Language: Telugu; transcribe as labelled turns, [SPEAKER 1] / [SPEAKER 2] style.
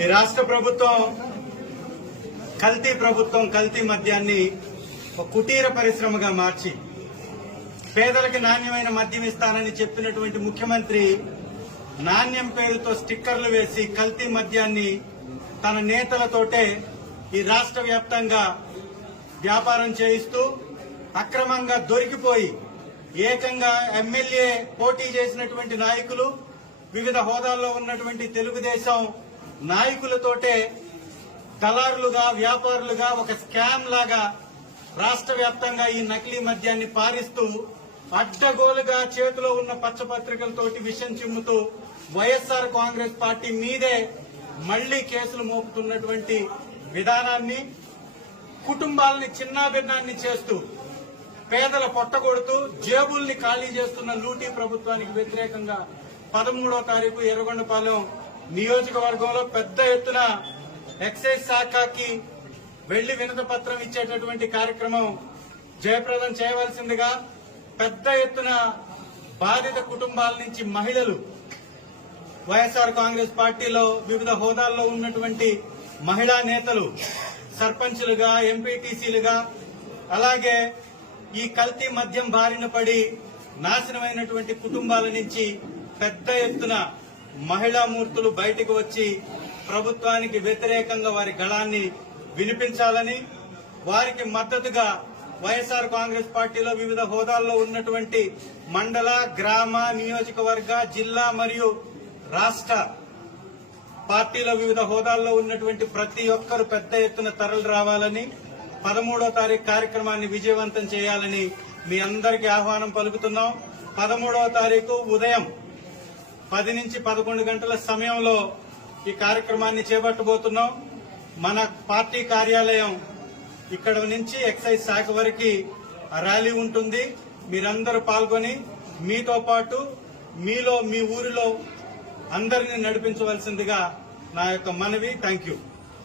[SPEAKER 1] ఈ రాష్ట్ర ప్రభుత్వం కల్తీ ప్రభుత్వం కల్తీ మద్యాన్ని ఒక కుటీర పరిశ్రమగా మార్చి పేదలకు నాణ్యమైన మద్యం ఇస్తానని చెప్పినటువంటి ముఖ్యమంత్రి నాణ్యం పేరుతో స్టిక్కర్లు వేసి కల్తీ మద్యాన్ని తన నేతలతోటే ఈ రాష్ట్ర వ్యాప్తంగా వ్యాపారం చేయిస్తూ అక్రమంగా దొరికిపోయి ఏకంగా ఎమ్మెల్యే పోటీ చేసినటువంటి నాయకులు వివిధ హోదాల్లో ఉన్నటువంటి తెలుగుదేశం నాయకులతోటే దళారులుగా వ్యాపారులుగా ఒక స్కామ్ లాగా రాష్ట్ర వ్యాప్తంగా ఈ నకిలీ మద్యాన్ని పారిస్తూ అడ్డగోలుగా చేతిలో ఉన్న పచ్చపత్రికలతోటి విషం చిమ్ముతూ వైఎస్ఆర్ కాంగ్రెస్ పార్టీ మీదే మళ్ళీ కేసులు మోపుతున్నటువంటి విధానాన్ని కుటుంబాలని చిన్నాభిన్నాన్ని చేస్తూ పేదల పొట్టగొడుతూ జేబుల్ని ఖాళీ చేస్తున్న లూటీ ప్రభుత్వానికి వ్యతిరేకంగా పదమూడో తారీఖు ఎర్రగొండపాలెం నియోజకవర్గంలో పెద్ద ఎత్తున ఎక్సైజ్ శాఖకి వెళ్ళి వినత పత్రం ఇచ్చేటటువంటి కార్యక్రమం జయప్రదం చేయవలసిందిగా పెద్ద ఎత్తున బాధిత కుటుంబాల నుంచి మహిళలు వైఎస్ఆర్ కాంగ్రెస్ పార్టీలో వివిధ హోదాల్లో ఉన్నటువంటి మహిళా నేతలు సర్పంచులుగా ఎంపీటీసీలుగా అలాగే ఈ కల్తీ మద్యం బారిన పడి నాశనమైనటువంటి కుటుంబాల నుంచి పెద్ద ఎత్తున మహిళా మూర్తులు బయటకు వచ్చి ప్రభుత్వానికి వ్యతిరేకంగా వారి గళాన్ని వినిపించాలని వారికి మద్దతుగా వైఎస్ఆర్ కాంగ్రెస్ పార్టీలో వివిధ హోదాల్లో ఉన్నటువంటి మండల గ్రామ నియోజకవర్గ జిల్లా మరియు రాష్ట్ర పార్టీలో వివిధ హోదాల్లో ఉన్నటువంటి ప్రతి ఒక్కరు పెద్ద ఎత్తున తరలి రావాలని పదమూడో తారీఖు కార్యక్రమాన్ని విజయవంతం చేయాలని మీ అందరికీ ఆహ్వానం పలుకుతున్నాం. పదమూడవ తారీఖు ఉదయం పది నుంచి పదకొండు గంటల సమయంలో ఈ కార్యక్రమాన్ని చేపట్టబోతున్నాం. మన పార్టీ కార్యాలయం ఇక్కడ నుంచి ఎక్సైజ్ శాఖ వరకు ర్యాలీ ఉంటుంది. మీరందరూ పాల్గొని మీతో పాటు మీలో మీ ఊరిలో అందరినీ నడిపించవలసిందిగా నా యొక్క మనవి. Thank you